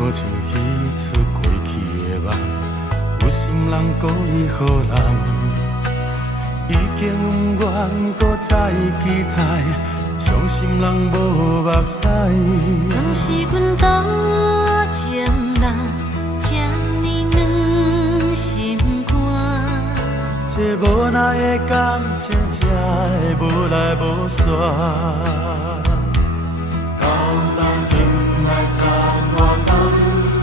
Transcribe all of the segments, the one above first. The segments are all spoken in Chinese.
好像彼出过去的梦，有心人故意予人，已经愿搁再期待，伤心人无目屎。总是阮多情人，这呢软心肝。这无奈的感情，才会无来无煞。到达心内残花灯，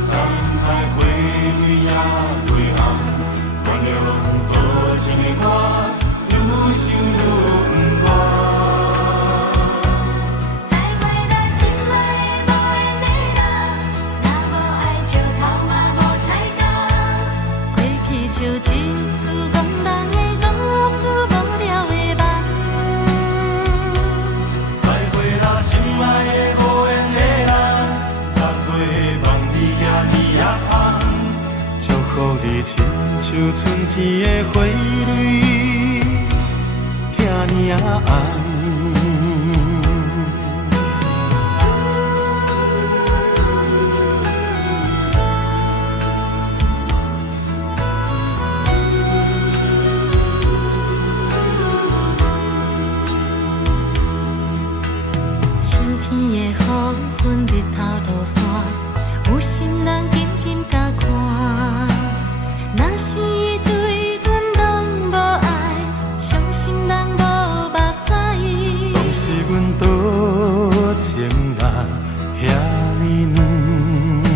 等待花蕊也泪红。原谅多情的我，愈想愈不愿。就一出讲人的故事，无聊的梦。再会啦，心爱的无缘的人，逐月望你遐尼也红，祝福你亲像春天的花蕊，遐尼也红。天的雨粉，日头落山，有心人紧紧甲看。若是伊对阮拢无爱，伤心人无目屎。总是阮多情人，遐尼软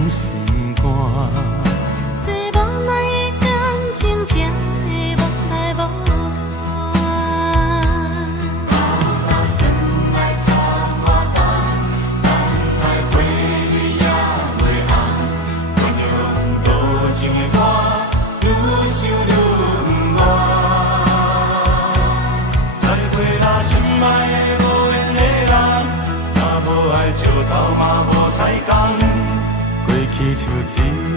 心肝。这无奈的感情，才会无来无煞。石头嘛无彩工，过去像一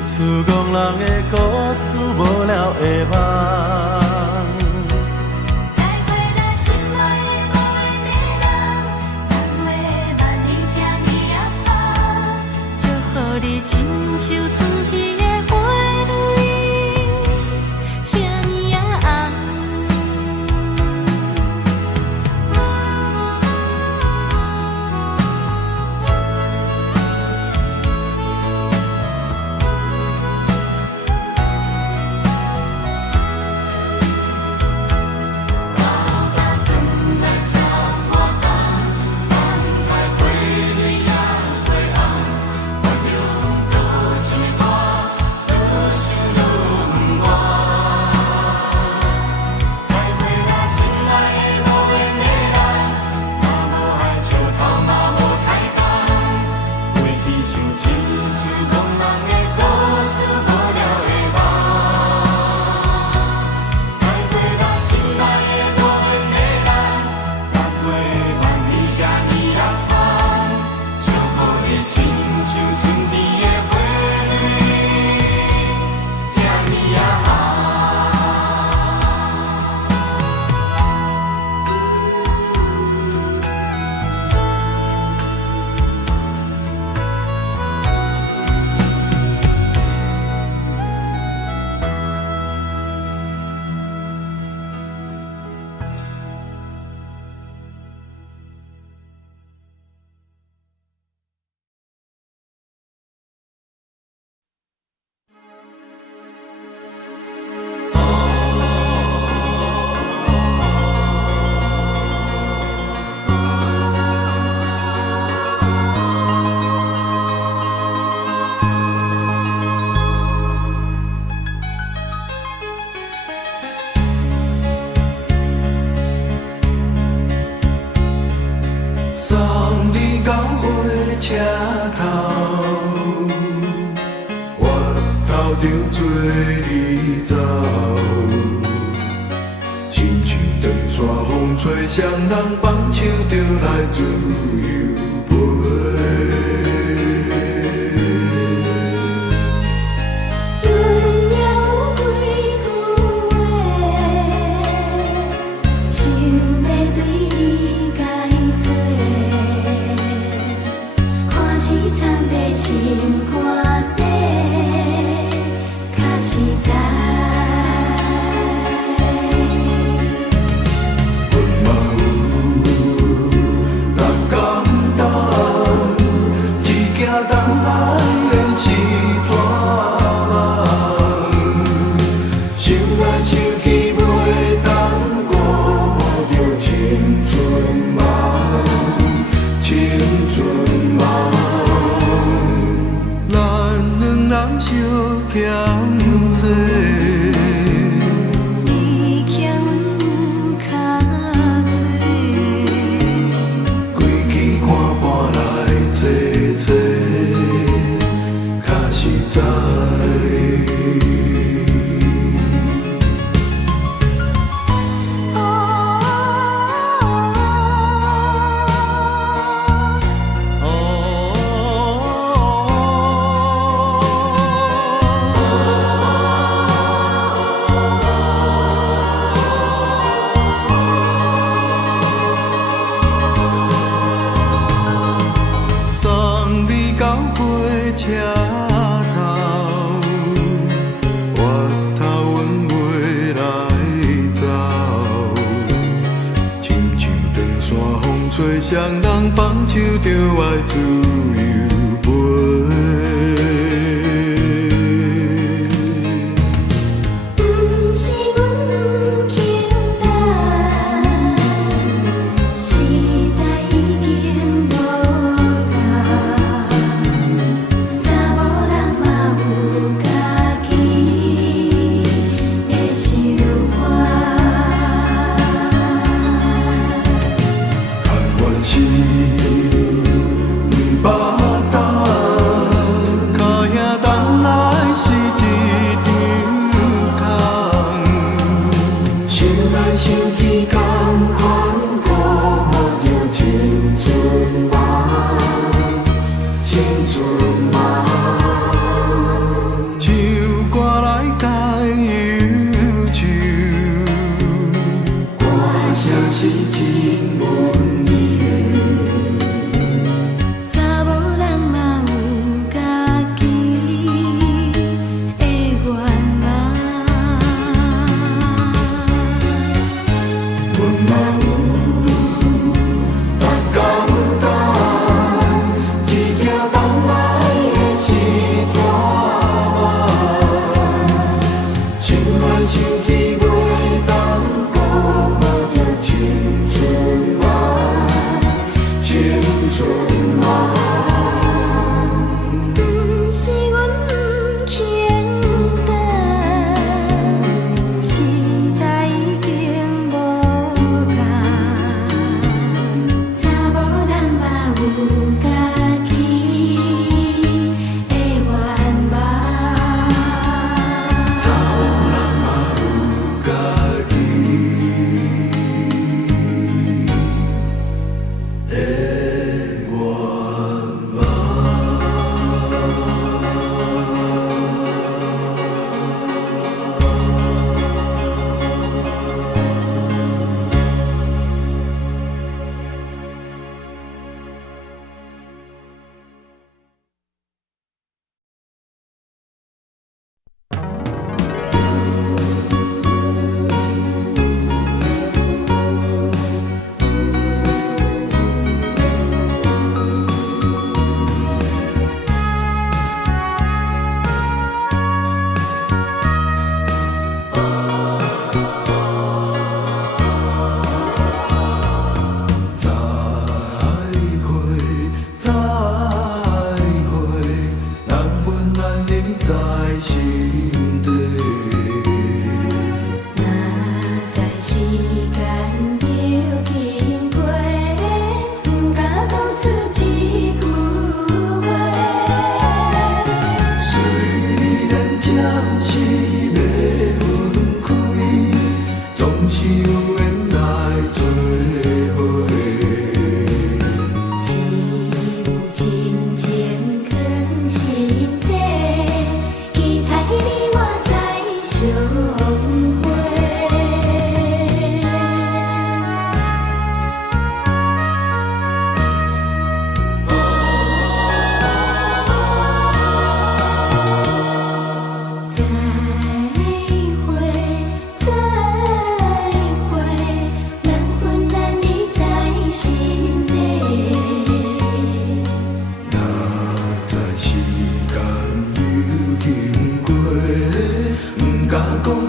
出憨人的故事，无聊的梦。再会啦，心爱的无缘的人，逐月望你遐尼也红，祝福你亲像春天的花蕊，遐尼也红。送你到火车头，我头张做你走，亲像长山风吹，双人放手就来自由飞。是惨的心肝。的是怎人？想来想去袂当辜负着青春梦，青春梦。咱两人相欠债。谁双人放手就爱自由飞？不是阮轻淡，时代已经无同，查某人嘛有家己的想法。是不捌脚兄等来是一场空，想来想去同款辜负着青春梦，青春梦。唱歌来解忧愁，歌声是真温。只有真情藏心底。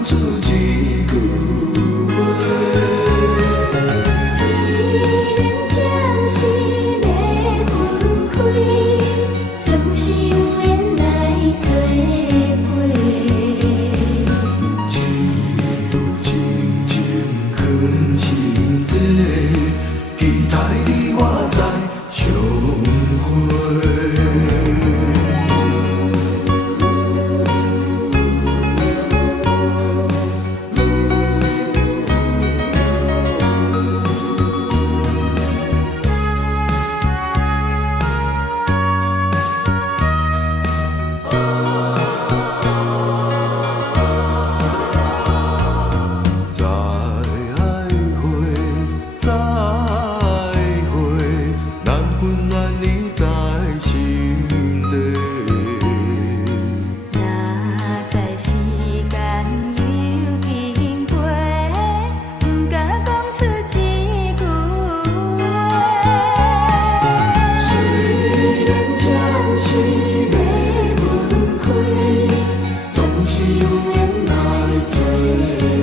出一句话。虽然暂时要分开，总是有缘来作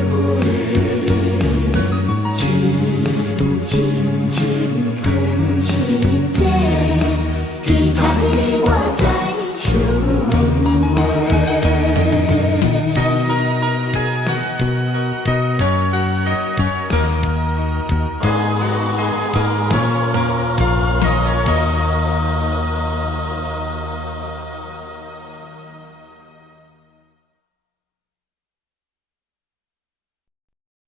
伴。只有静静藏心底，期待你我再相会。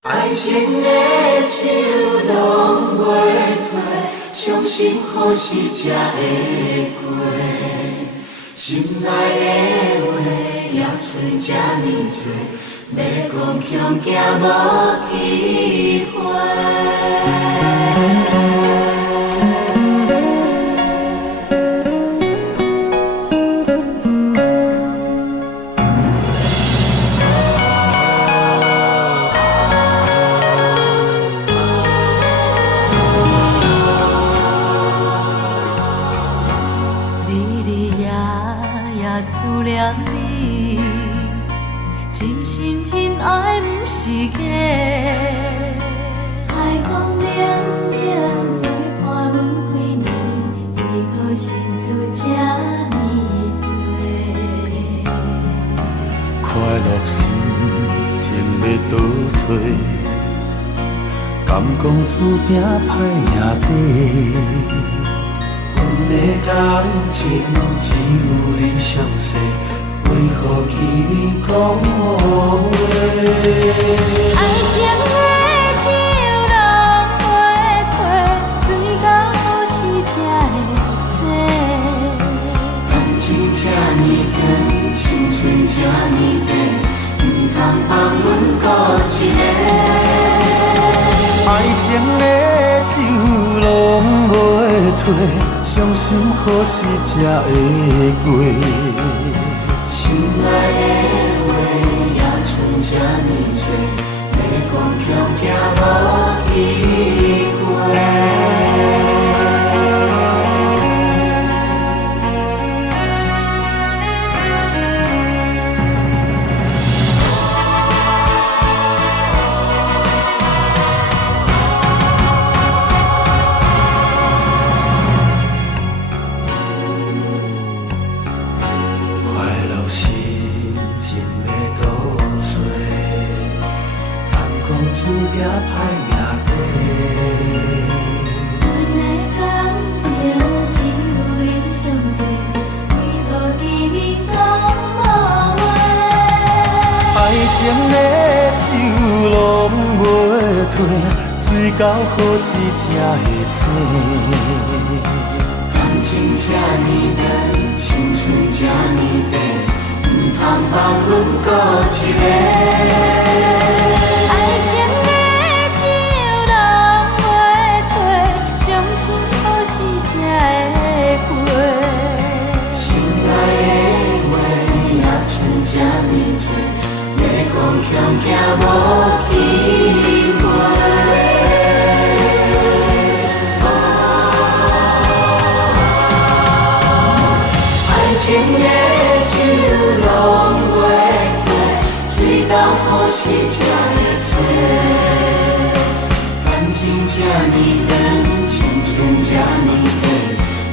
爱情的手拢袂脱，伤心何时才会过？心内的话也找这呢多，要讲恐惊无机会。思念你，真心真爱不是假。海风凉凉陪伴阮几年，为何心事这呢多？快乐心情要倒找，敢讲注定歹命底。阮的感情只有你详细，为何见面讲误话？爱情的手拢袂脱，水到何时才会醉？感情这呢长，青春这呢短，不通放阮孤一个。爱情的手拢袂脱，伤心何时才会过？心内的话也剩这呢多，要讲恐惊无机会。注定歹命底，阮的感情只有恁相识，为何见面讲无话？爱情的手拢袂脱，水到何时才会清？感情这呢长，青春这呢短，不通放阮孤一个。这呢多，要讲恐惊无机会。爱情的手拢袂脱，水到何时是这会多，感情这呢长，青春这呢短，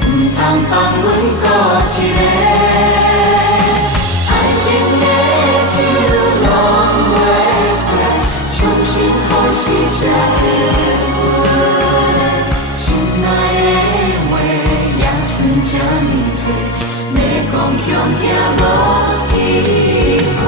唔通放阮孤一个。爱情的酒拢袂退，伤心好是这会多，心内的话也剩这呢多，要讲恐惊无机会。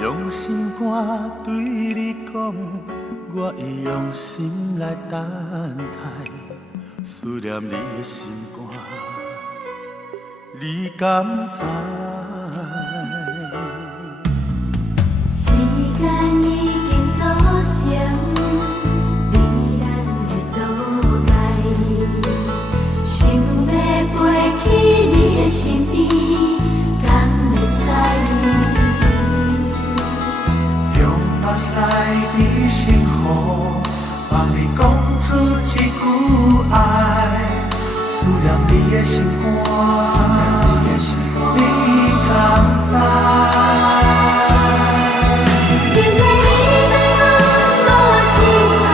用心肝对你讲，我会用心来等待，思念你的心肝，你敢知？时间已经造成你咱的阻碍，想要过去你的身边，敢会使？目屎伫心河，帮你讲出一句爱，思念你的心肝，你敢知？明知你对阮无情爱，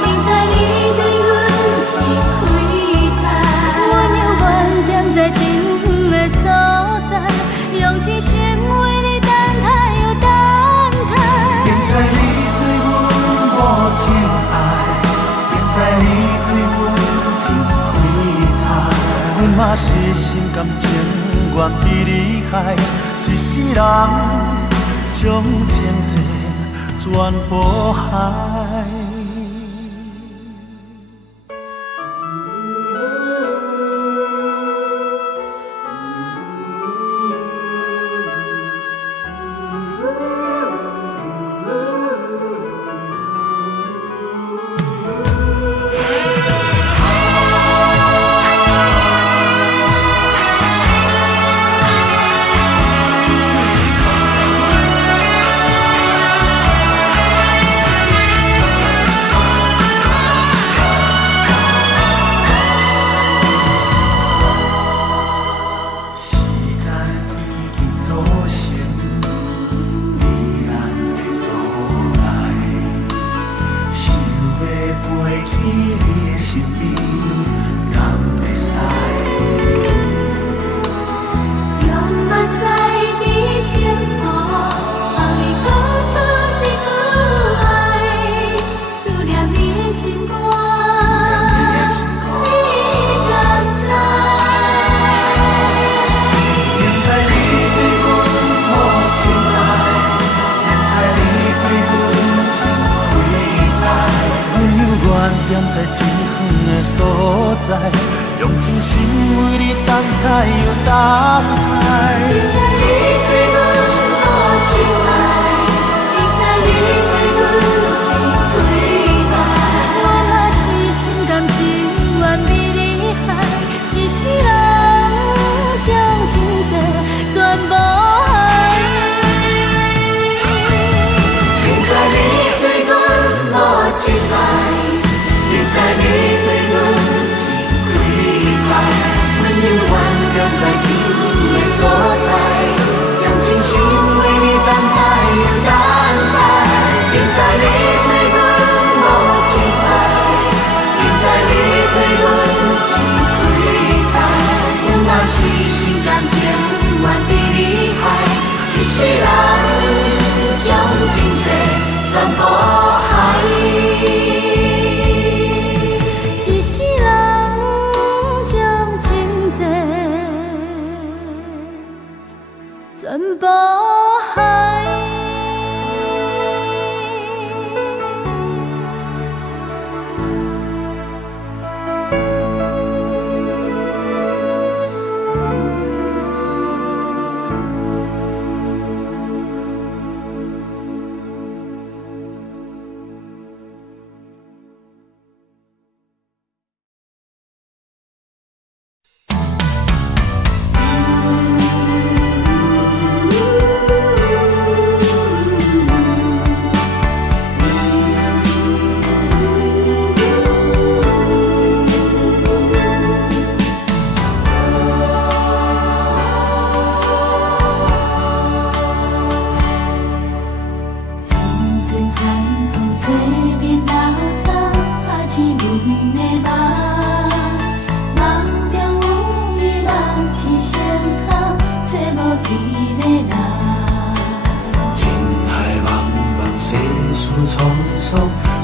明知你对阮真亏待，阮犹原踮在真远的所在，用真心为你等待又等待。在你对阮无情爱，现在你对阮真亏待。阮嘛是心甘情愿被你害，一世人将情债全部害。在真远的所在，用真心为你等待又等待。明知你对阮无情爱，明知你对阮真亏待，我嘛是心甘情愿被你害，一世人将情债全部害。明知你对阮无情爱。明知你对阮真亏待，阮犹原踮在真远的所在，用真心为你等待。无害。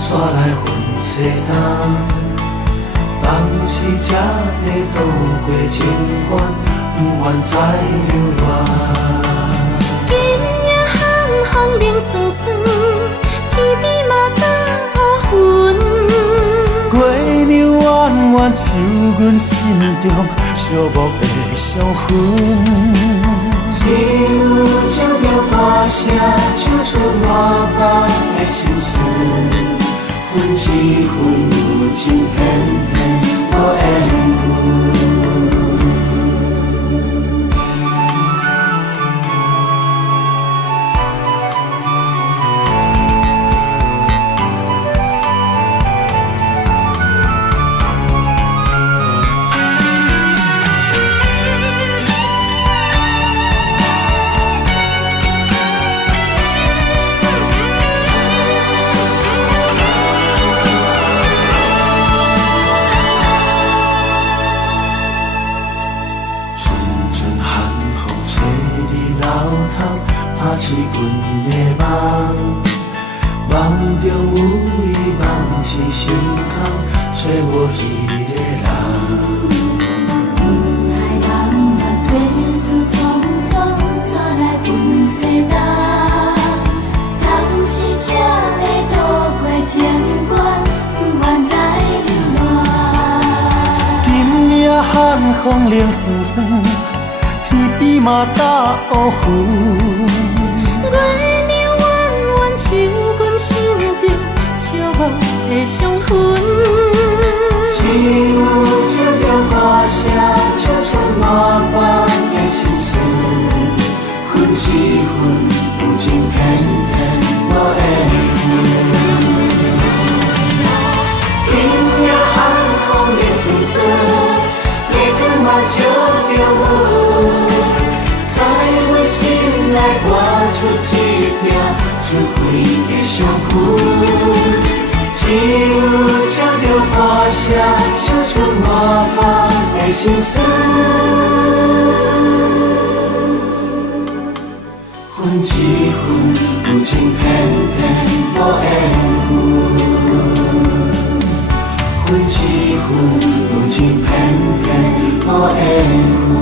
煞来分西东，放弃才会渡过情关，不愿再流浪。今夜寒风冷酸酸，天边嘛干乌云。月亮弯弯像阮心中寂寞的伤痕。只有听着歌声，唱出满腹的心事。分一分有情，偏偏无缘分。拍起阮的梦，梦中有伊，梦是心空，找我彼个人。海人若世事沧桑，煞来分西东。当时才会渡过情关，不愿再流浪。今夜寒风冷酸酸，天边嘛打乌云。月亮弯弯像阮心中寂寞的伤痕。只有听着歌声，唱出满腹的心事。分一分有情，偏偏无缘分。今夜寒风冷酸酸，月光嘛照着阮。在阮心内画出一条出血的伤痕，只有听着歌声，唱出满腹的心事。分一分有情，偏偏无缘分。分一分有情，偏偏无缘分。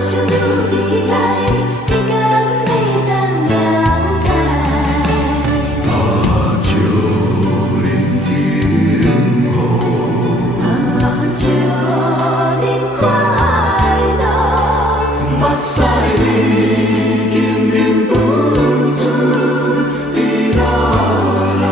想愈悲哀，你敢袂当来？使你经忍不住滴落来。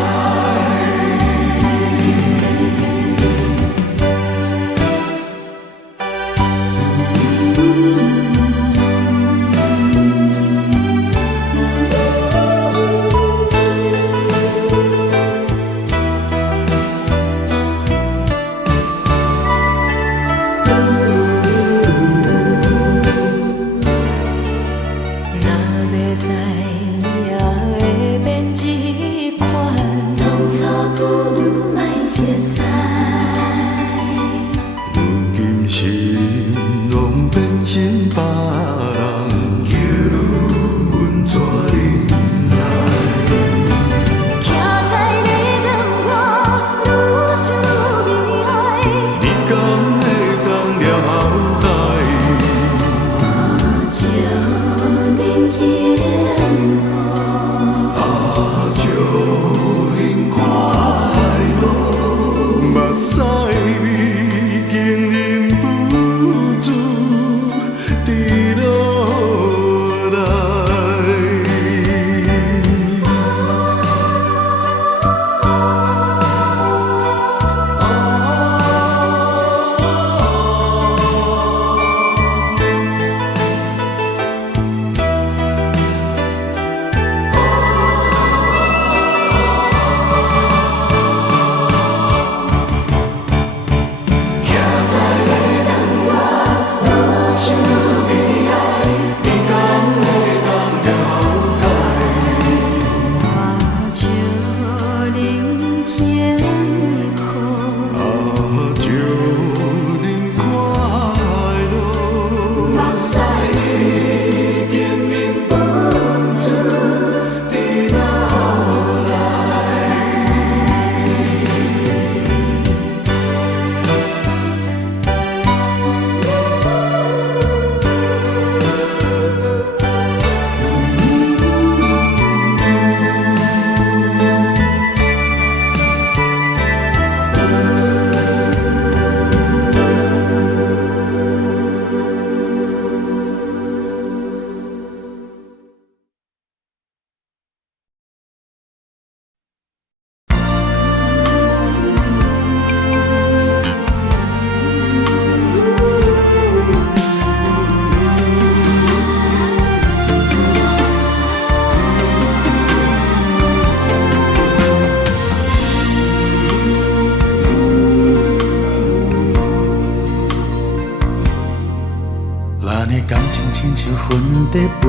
在飞，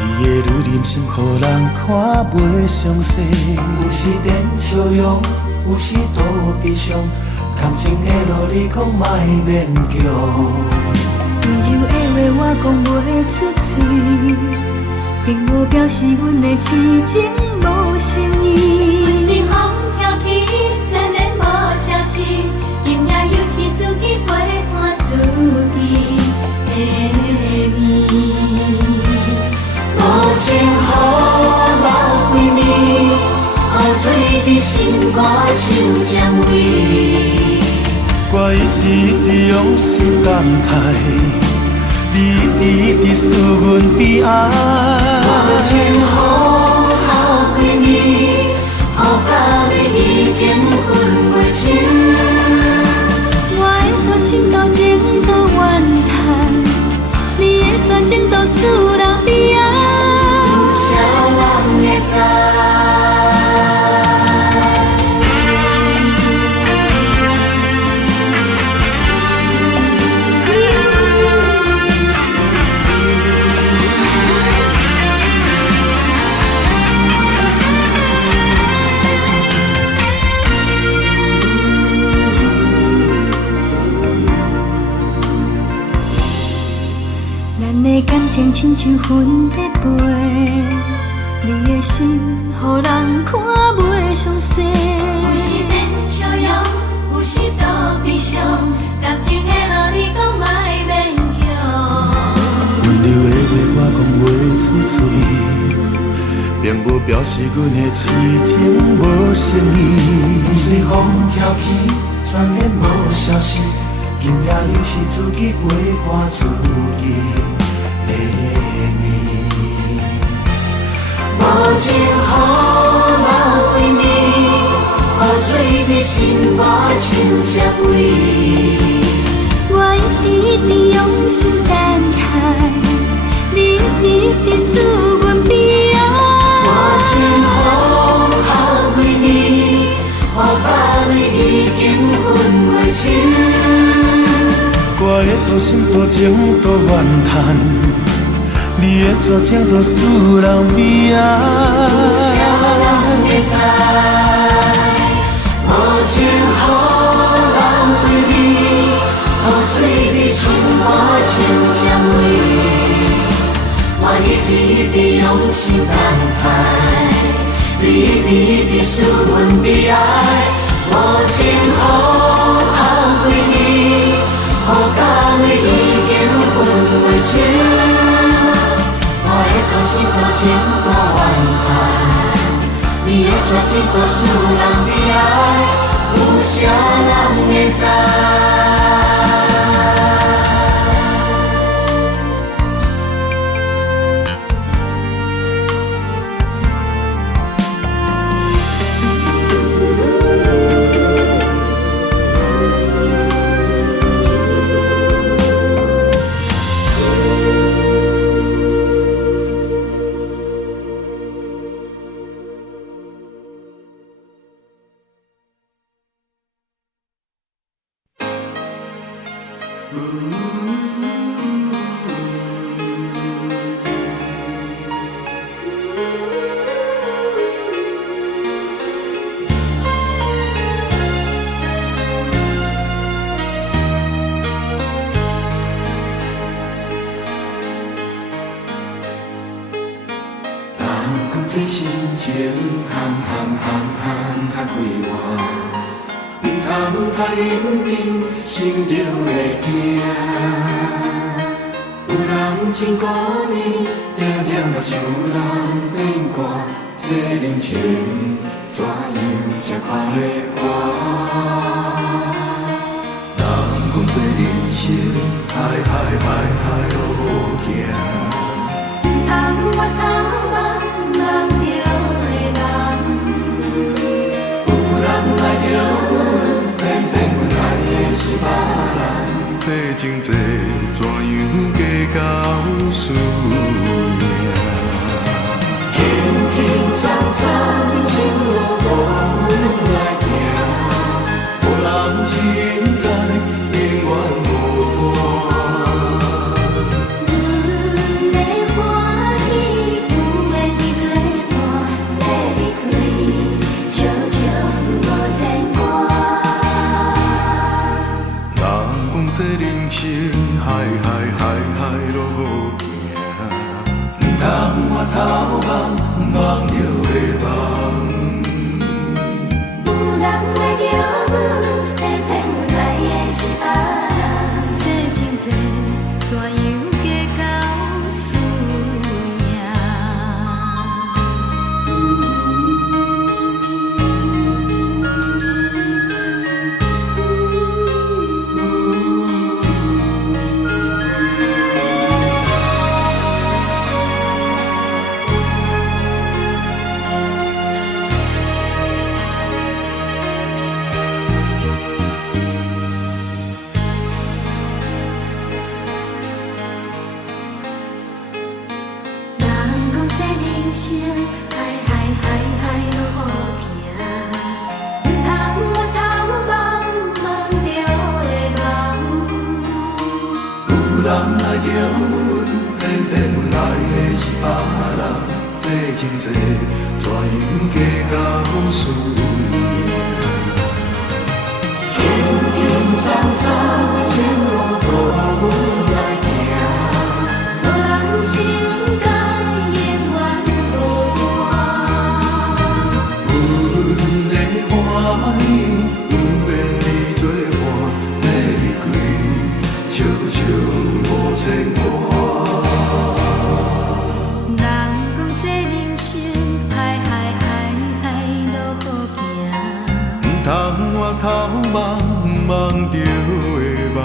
你的女人心，予人看袂详细。有时电笑容，有时多悲伤，感情的路你讲莫勉强。温柔的话我讲袂出嘴，并无表示阮的痴情无诚意。阮是风飘起，全然无消息，今夜又是自己陪伴自己。无情雨流几暝，雨水伫心肝手掌位。我一直用心等待，你一直思阮悲哀。无情雨流几暝，雨到尾已经分袂清。我的多心多情多怨叹。你的专情都使人悲哀，有啥人会知？咱的感情亲像云在飞，你的心，予人看袂详细。有时电笑容，有时多悲伤，感情的路你讲莫勉强。温柔的话我讲袂出嘴，并无表示阮的痴情无诚意。随风飘起，全然无消息。今夜又是自己陪伴自己的暝。无情雨流归暝，雨水在心肝像只鬼。我一直用心等待，你一直思阮悲哀。无情雨流归暝，雨甲你已经分袂清。我的多心多情多怨叹，你的绝情多使人悲哀。有啥人会知？无情雨流归暝，雨水在心肝像针尾。我一直用心等待，你一直使阮悲哀。无情雨流归暝，雨甲你已经分袂清。我的多心多情多怨叹，你的绝情多使人悲哀，有啥人会知？这心情含较快活，唔通太认真，心就会惊。有人真可怜，定定嘛想人变卦，这人情怎样才看会破？人讲这人生，海路无行。通我头望望着的梦，有人来着阮，偏偏阮爱的是别人。这情债怎样计较输赢？轻轻松松，心路无阮来行，无人是应该永远无我。这人生海路无行，唔通我头望着的梦。有人爱着阮，偏偏阮爱的是别人。这情债怎样计较输赢？人生海路好行，唔通我头望望着的梦。有人爱着阮，偏偏阮爱的是别人。这情债怎样计较输赢？轻轻松松，前路无阮来行，无人是应该。欢喜，不免你作伴，要离开，悄悄无牵挂。人讲这人生海路好行，唔通我头望望着的梦。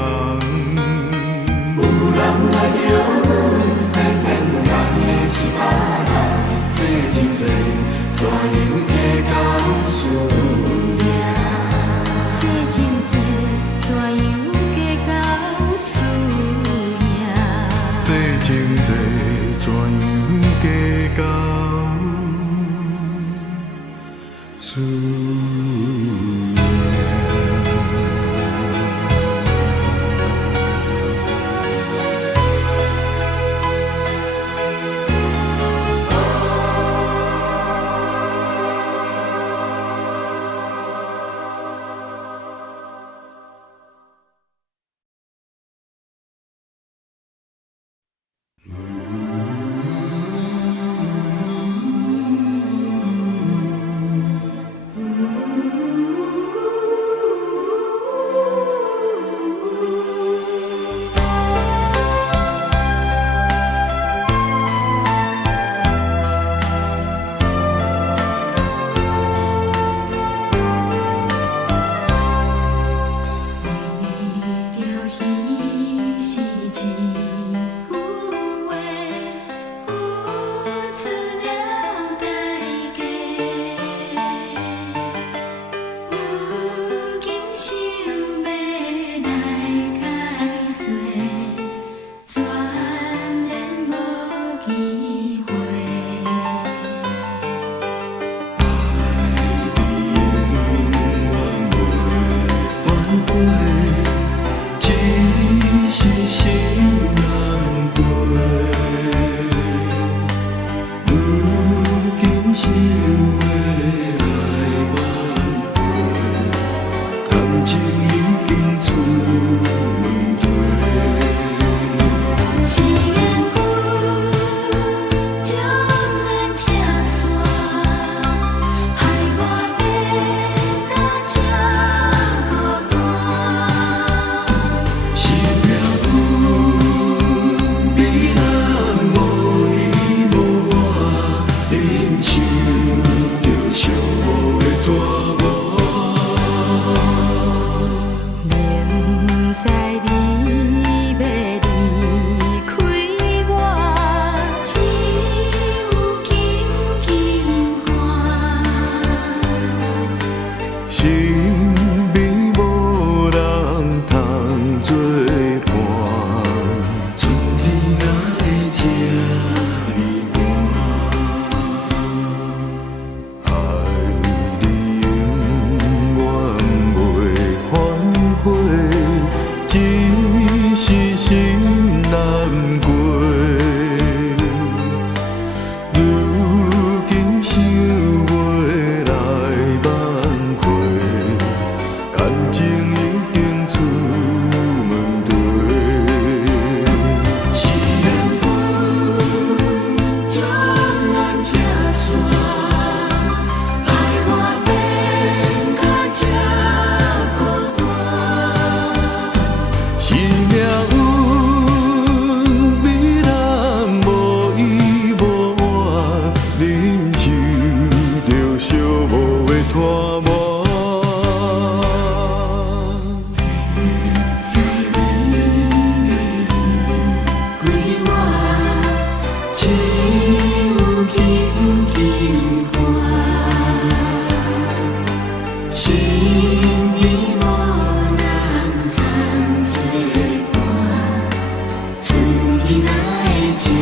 这呢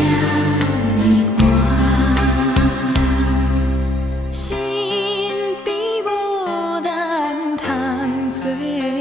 远，身边无人通做。